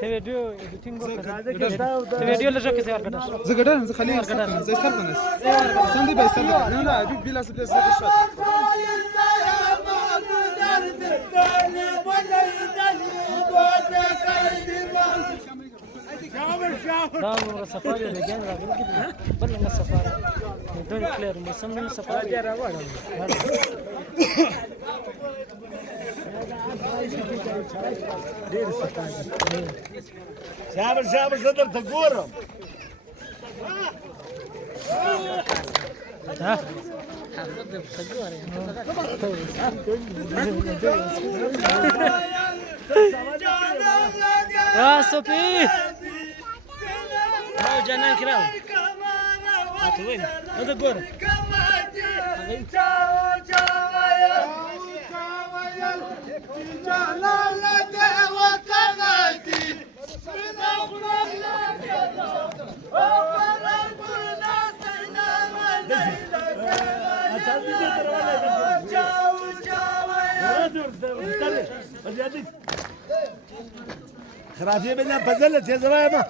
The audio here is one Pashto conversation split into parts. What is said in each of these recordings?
فيديو اديتنج فيديو اللي جاك زي ارقداش زغدان خليه زي سرقنس سندي بس لا لا بلا بلا دام السفاري رجال بلغ السفاري دون كلير مسمى السفاري دير السفاري شابر صدر تقورهم ها يا صبي ما جانا كراو وين هذا قور خرافية منها فزلت يا زرايمة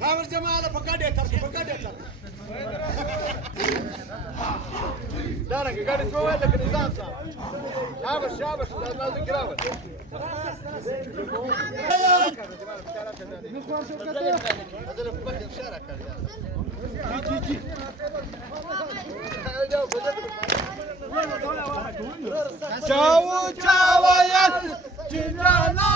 خامس جماعة فكادي ترك دارك قاعد يسوي لك النظام شابش لازم كراوي جاو يا جنانا